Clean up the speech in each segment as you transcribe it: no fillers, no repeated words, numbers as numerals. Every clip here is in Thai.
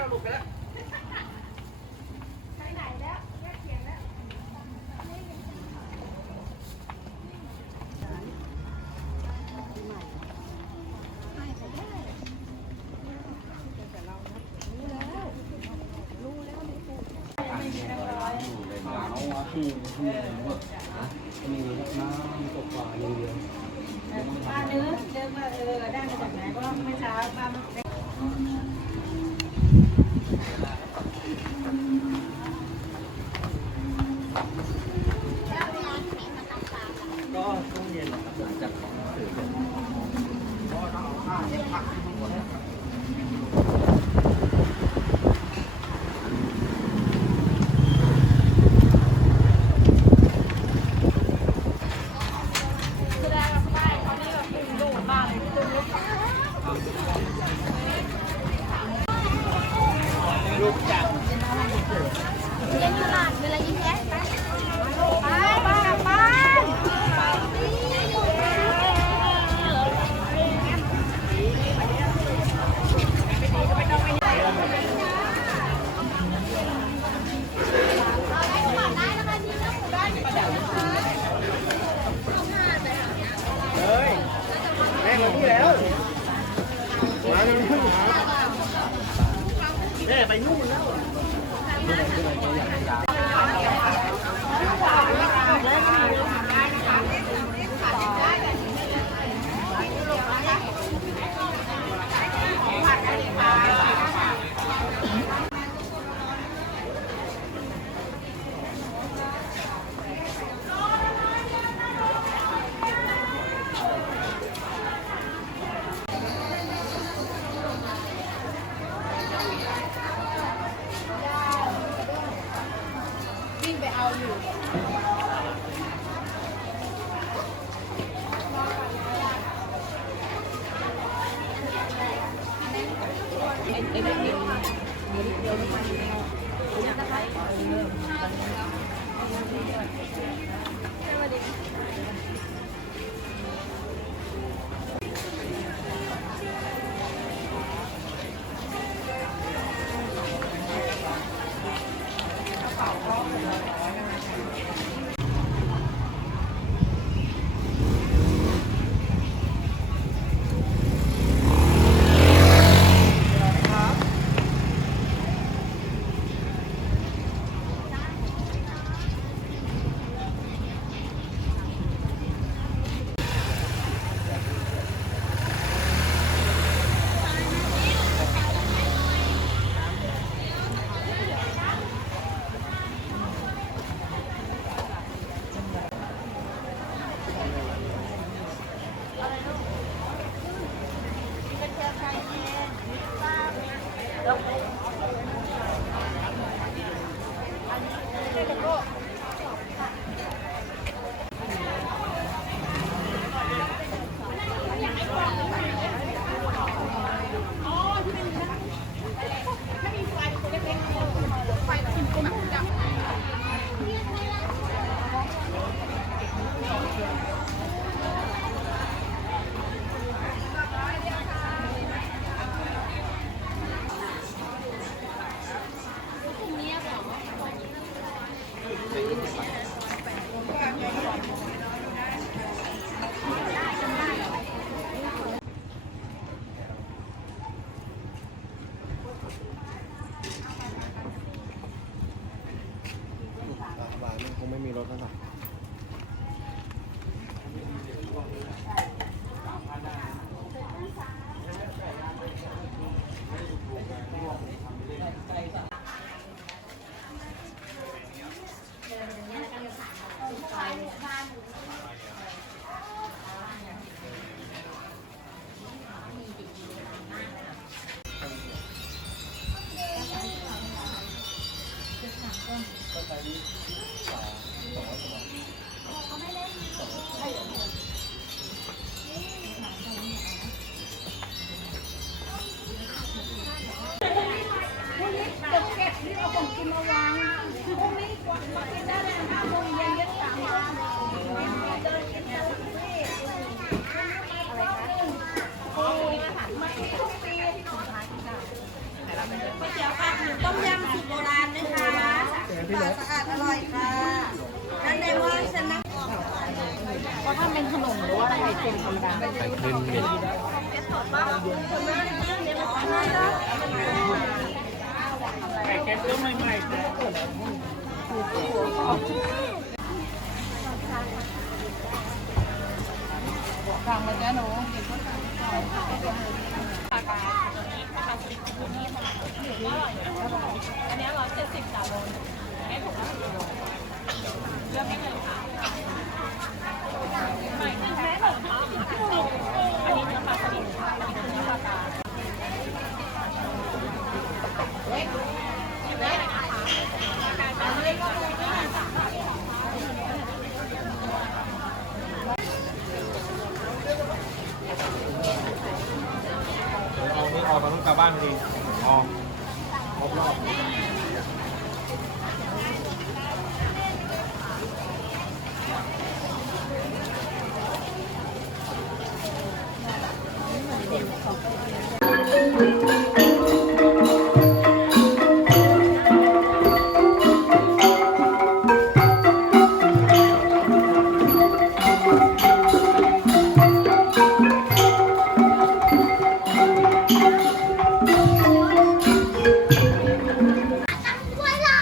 แล้วหลุดไปแล้วไปไหนแล้วแยกเขียนแล้วป้าเนื้อเดินมาได้มาจากไหนก็ไม่เช้าป้าก็ช่วงเย็นนะครับหลังจากของสื่อเสร็จก็ต้องเอาผ้าเช็ดผักทั้งหมดนะครับลูกจับเรียนตลาดเวลายิ้มแย้มไปไปเฮ้ยแม่มาที่แล้วมาเลยแม่ไปนู่นแล้ววิ่งไปเอาอยู่บ้านคงไม่มีรถแล้วหรอกก็ใช้200 สะอาดอร่อยค่ะนั่นเองว่าชนะ เพราะถ้าเป็นขนมหรือว่าอะไรเค็มธรรมดา ไข่เค็มเผ็ด ฟังมาจ้าหนูอันนี้170จ้าโลไม่ถูกนะเลือกได้เลยค่ะไม่แม่หนูค่ะอันนี้เนื้อปลาสลิดค่ะอันนี้คือเนื้อปลากา เอานี่ออกมาต้องกลับบ้านพอดีออกครบรอบ ไว้ล่ะ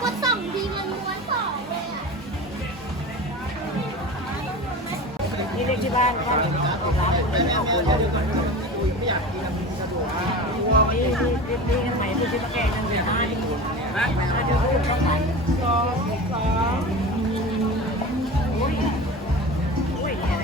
กดส่องดีมันม้วนสองเลยอ่ะ นี่เรียกที่บ้านว่าร้านนี่กันไหนดูที่ตะแกรงนั่นเลยนะเดี๋ยวเขาจะต้องไหน2 โอ้ยอะไร